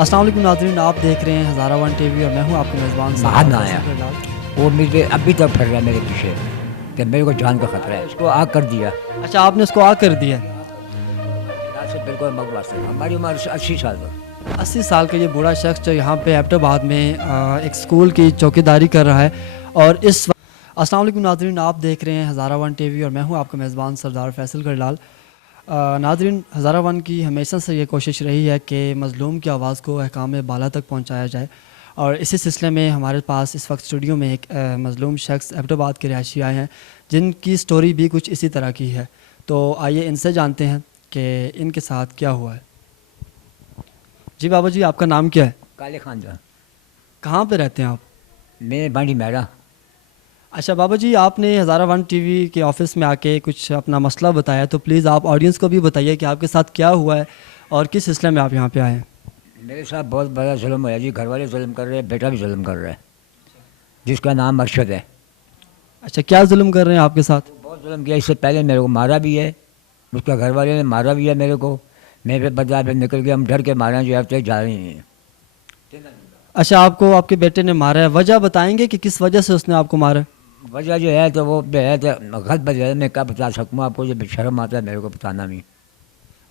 अस्सलाम वालेकुम नाज़रीन, आप देख रहे हैं हज़ारा वन टीवी और मैं हूं आपका मेज़बान बाहर ना आया वो मुझे अभी तक फिर रहा है मेरे पीछे कि मेरे को जान का खतरा है। उसको आग कर दिया। अच्छा, आपने उसको आग कर दिया। से बिल्कुल मकवास है। हमारी उम्र 80 साल का 80 साल का ये बूढ़ा शख्स जो यहाँ पे एबटाबाद में एक स्कूल की चौकीदारी कर रहा है। और अस्सलाम वालेकुम नाज़रीन, आप देख रहे हैं हज़ारा वन टीवी और मैं हूँ आपका मेज़बान सरदार फैसल करलाल। नाज़रीन, हज़ारा वन की हमेशा से ये कोशिश रही है कि मज़लूम की आवाज़ को अहकाम बाला तक पहुँचाया जाए, और इसी सिलसिले में हमारे पास इस वक्त स्टूडियो में एक मज़लूम शख्स एबटाबाद के रहायशी आए हैं जिनकी स्टोरी भी कुछ इसी तरह की है। तो आइए इनसे जानते हैं कि इनके साथ क्या हुआ है। जी बाबा जी, आपका नाम क्या है? काले खानदान। कहाँ पे रहते हैं आप? मैं बांडी मैरा। अच्छा बाबा जी, आपने हज़ारा वन टीवी के ऑफ़िस में आके कुछ अपना मसला बताया, तो प्लीज़ आप ऑडियंस को भी बताइए कि आपके साथ क्या हुआ है और किस सिलसिले में आप यहाँ पे आए हैं। मेरे साथ बहुत बड़ा जुल्म है जी। घर वाले जुल्म कर रहे हैं, बेटा भी जुल्म कर रहा है जिसका नाम अरशद है। अच्छा, क्या जुल्म कर रहे हैं आपके साथ? बहुत जुल्म किया। इससे पहले मेरे को मारा भी है, उसका घर वाले ने मारा भी है मेरे को। मैं फिर बाजार में निकल गया, हम डर के मारा जो अब तक जा रही हैं। अच्छा, आपको आपके बेटे ने मारा है, वजह बताएंगे कि किस वजह से उसने आपको मारा? वजह जो है तो वो है तो गलत वजह है। मैं क्या बता सकूँ आपको, जो शर्म आता है मेरे को बताना भी।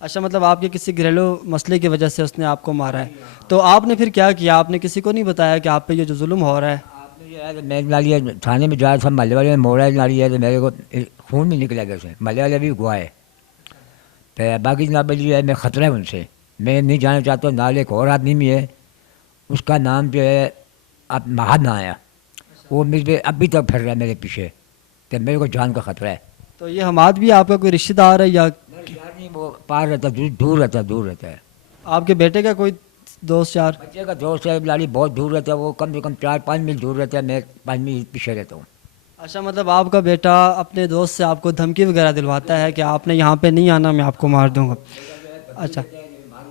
अच्छा, मतलब आपके किसी घरेलू मसले की वजह से उसने आपको मारा है। तो आपने फिर क्या किया? आपने किसी को नहीं बताया कि आप पे ये जो जुल्म हो रहा है? आपने जो है तो मैं नाली थाने में जा रहा था, महल्ले वाले ने मोड़ा नाली है तो मेरे को खून भी निकला गया से। महल्ले वाले भी गवाह है। तो बाकी जनाब जो है मैं ख़तरा है उनसे, मैं नहीं जाना चाहता हूँ। नाल एक और आदमी भी है, उसका नाम जो है अब महाद ना आया, वो मुझे अभी तक फिर रहा है मेरे पीछे कि मेरे को जान का खतरा है। तो ये हमाद भी आपका कोई रिश्तेदार है या यार नहीं, वो पार रहता, दूर रहता है। आपके बेटे का कोई दोस्त यार? बच्चे का दोस्त है, लाड़ी बहुत दूर रहता है। वो कम से कम 4-5 मील दूर रहता है, मैं 5 मील पीछे रहता हूँ। अच्छा, मतलब आपका बेटा अपने दोस्त से आपको धमकी वगैरह दिलवाता है कि आपने यहाँ पे नहीं आना, मैं आपको मार दूंगा। अच्छा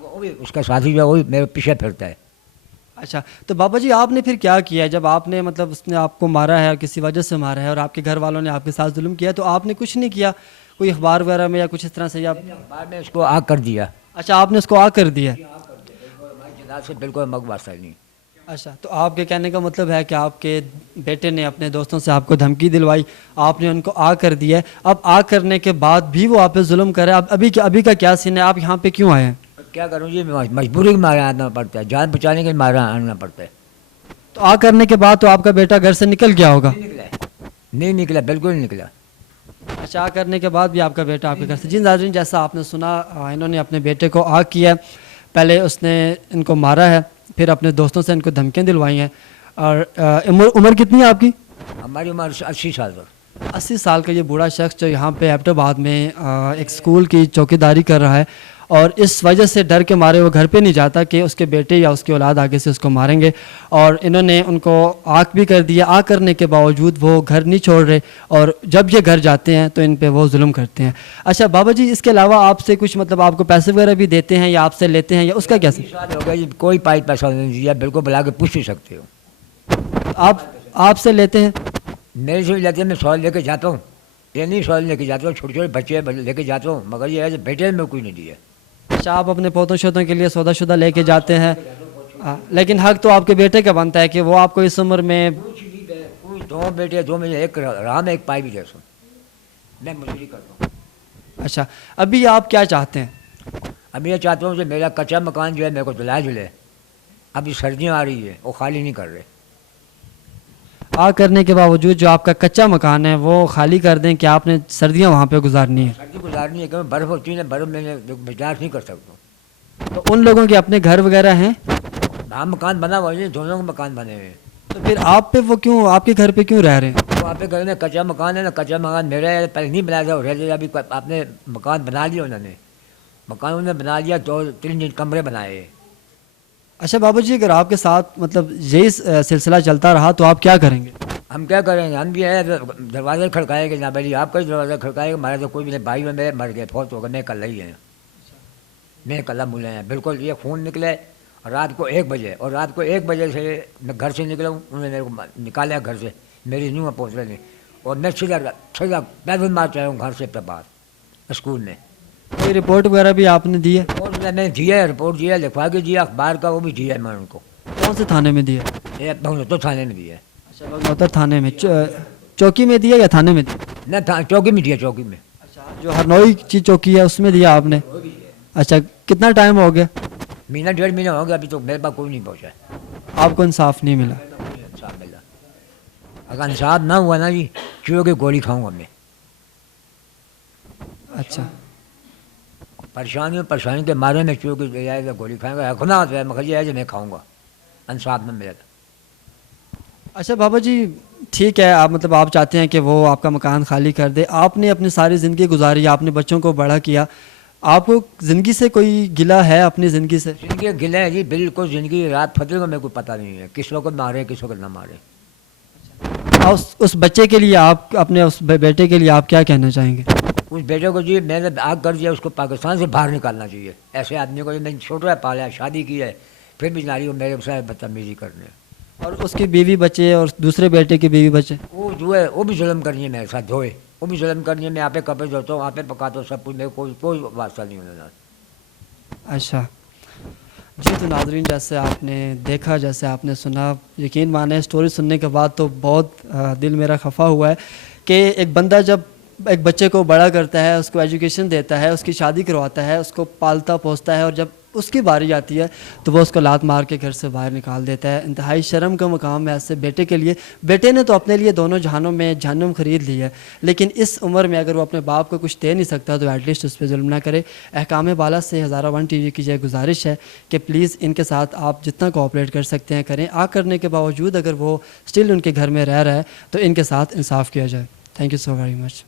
वो भी उसका साथी जो है वो भी मेरे पीछे फिरता है। अच्छा, तो बाबा जी आपने फिर क्या किया जब आपने मतलब उसने आपको मारा है और किसी वजह से मारा है और आपके घर वालों ने आपके साथ जुल्म किया, तो आपने कुछ नहीं किया कोई अखबार वगैरह में या कुछ इस तरह से? या बाद में उसको आग कर दिया। अच्छा, आपने उसको आग कर दिया? से बिल्कुल मकवासा नहीं। अच्छा, तो आपके कहने का मतलब है कि आपके बेटे ने अपने दोस्तों से आपको धमकी दिलवाई, आपने उनको आग कर दिया है। अब आग करने के बाद भी वो आप पे जुल्म करे। अब अभी का क्या सीन है? आप यहाँ पे क्यों आए हैं? क्या करूँ जी, मजबूरी में मारा आना पड़ता है, जान बचाने के लिए मारा आना पड़ता है। तो आग करने के बाद तो आपका बेटा घर से निकल गया होगा? नहीं निकला, बिल्कुल नहीं निकला। अच्छा, आग करने के बाद भी आपका बेटा आपके घर से? जी नाज़रीन, जैसा आपने सुना, इन्होंने अपने बेटे को आग किया। पहले उसने इनको मारा है, फिर अपने दोस्तों से इनको धमकियाँ दिलवाई हैं। और उम्र कितनी है आपकी? हमारी उम्र 80 साल का 80 साल का ये बूढ़ा शख्स जो यहाँ पे एबटाबाद में एक स्कूल की चौकीदारी कर रहा है, और इस वजह से डर के मारे वो घर पे नहीं जाता कि उसके बेटे या उसकी औलाद आगे से उसको मारेंगे। और इन्होंने उनको आग भी कर दिया। आग करने के बावजूद वो घर नहीं छोड़ रहे, और जब ये घर जाते हैं तो इन पे वो जुल्म करते हैं। अच्छा बाबा जी, इसके अलावा आपसे कुछ मतलब आपको पैसे वगैरह भी देते हैं या आपसे लेते हैं, या उसका क्या? हो गया जी, कोई पैसा नहीं दिया, बिल्कुल बुला के पूछ भी सकते हो। आप आपसे लेते हैं? मेरे से भी लेते हैं। मैं सवाल लेके जाता हूँ, ये नहीं सवाल लेके जाता हूँ, छोटे छोटे बच्चे लेके जाता हूँ, मगर ये है बेटे में कोई नहीं दिया। अच्छा, आप अपने पोतों शोतों के लिए सौदा शुदा लेके जाते हैं, लेकिन हक तो आपके बेटे का बनता है कि वो आपको इस उम्र में दो बेटे, दो में एक राम एक पाई भी दे सो, मैं मजदूरी करता हूँ। अच्छा, अभी आप क्या चाहते हैं? अभी ये चाहता हूँ कि मेरा कच्चा मकान जो है मेरे को दिला जुले। अभी सर्दियाँ आ रही है, वो खाली नहीं कर रहे। आग करने के बावजूद जो आपका कच्चा मकान है वो खाली कर दें कि आपने सर्दियां वहाँ पे गुजारनी है? सर्दी गुजारनी है, क्योंकि बर्फ़ होती है, बर्फ़ में बर्दाश्त नहीं कर सकता। तो उन लोगों के अपने घर वगैरह हैं? हाँ, मकान बना हुआ है, दोनों के मकान बने हुए हैं। तो फिर आप पे वो क्यों, आपके घर पे क्यों रह रहे हैं? तो वहाँ पे घर में कच्चा मकान है ना, कच्चा मकान मेरा है, पहले नहीं बनाया था, रह अभी आपने मकान बना लिया उन्होंने, मकान उन्होंने बना लिया, 2-3 कमरे बनाए हैं। अच्छा बाबू जी, अगर आपके साथ मतलब यही सिलसिला चलता रहा तो आप क्या करेंगे? हम क्या करेंगे? हम भी है दरवाज़े खड़काएंगे ना भाई, आपका ही दरवाज़ा खड़काएगा, हमारा तो कोई भी नहीं। भाई में मेरे मर गए, फौत हो गए, मैं कल ही है, मैं कल मुले हैं बिल्कुल। ये खून निकले रात को 1 बजे, और रात को 1 बजे से मैं घर से निकला हूँ, उन्होंने मेरे को निकाला घर से, मेरी न्यू पहुँच रहे नहीं, और मैं सीधा पैदल मार चाहे हूँ घर से बाहर स्कूल में। कोई रिपोर्ट वगैरह भी आपने दी है? रिपोर्ट मैंने दिया है, रिपोर्ट दिया है, लिखवा के दिया, अखबार का वो भी दिया है मैंने उनको। कौन से थाने में दिया? ये तो थाने में दिया है। अच्छा, बगनौतर थाने में। चौकी में दिया या थाने में दिया? ना चौकी में दिया, चौकी में। अच्छा, जो हरनोई की चौकी है उसमें दिया आपने? अच्छा, कितना टाइम हो गया? महीना 1.5 महीना हो गया, अभी तो मेरे पास कोई नहीं पहुँचा है। आपको इंसाफ नहीं मिला? इंसाफ मिला, अगर इंसाफ ना हुआ ना जी, चूहों की गोली खाऊंगा मैं। अच्छा, परेशानी के मारे में चूहों की गोली खाएंगा, खुना है मैं खाऊंगा, इंसाफ में मिलेगा। अच्छा बाबा जी, ठीक है, आप मतलब आप चाहते हैं कि वो आपका मकान खाली कर दे। आपने अपनी सारी ज़िंदगी गुजारी, आपने बच्चों को बड़ा किया, आपको ज़िंदगी से कोई गिला है? अपनी ज़िंदगी से जिंदगी गिले है जी, बिल्कुल ज़िंदगी रात फजर को मेरे को पता नहीं है किस वक्त मारे किस वक्त ना मारे। और उस बच्चे के लिए आप, अपने उस बेटे के लिए आप क्या कहना चाहेंगे? उस बेटे को जी मैंने आग कर दिया, उसको पाकिस्तान से बाहर निकालना चाहिए। ऐसे आदमी को मैंने छोटा है, पाला है, शादी की है, फिर भी नारी को मेरे साथ बदतमीजी करने। और उसकी बीवी बच्चे और दूसरे बेटे की बीवी बच्चे, वो जो है वो भी जुल्म करनी है मेरे साथ, धोए वो भी जुल्म करनी है। मैं यहाँ पे कपड़े धोता हूँ, यहाँ पे पकाता हूँ, सब कुछ, मेरे कोई वास्ता नहीं होना। अच्छा जी, तो नाज़रीन, जैसे आपने देखा, जैसे आपने सुना, यकीन माने स्टोरी सुनने के बाद तो बहुत दिल मेरा खफा हुआ है कि एक बंदा जब एक बच्चे को बड़ा करता है, उसको एजुकेशन देता है, उसकी शादी करवाता है, उसको पालता पोसता है, और जब उसकी बारी आती है तो वो उसको लात मार के घर से बाहर निकाल देता है। इंतहाई शर्म का मकाम है ऐसे बेटे के लिए। बेटे ने तो अपने लिए दोनों जहानों में जहन्नुम ख़रीद ली है, लेकिन इस उम्र में अगर वो अपने बाप को कुछ दे नहीं सकता तो एटलीस्ट उस पर जुल्म ना करे। अहकाम बाला से हज़ारा वन TV की जो गुजारिश है कि प्लीज़ इनके साथ आप जितना कोऑपरेट कर सकते हैं करें। आ करने के बावजूद अगर वो स्टिल उनके घर में रह रहा है तो इनके साथ इंसाफ किया जाए। Thank you so very much.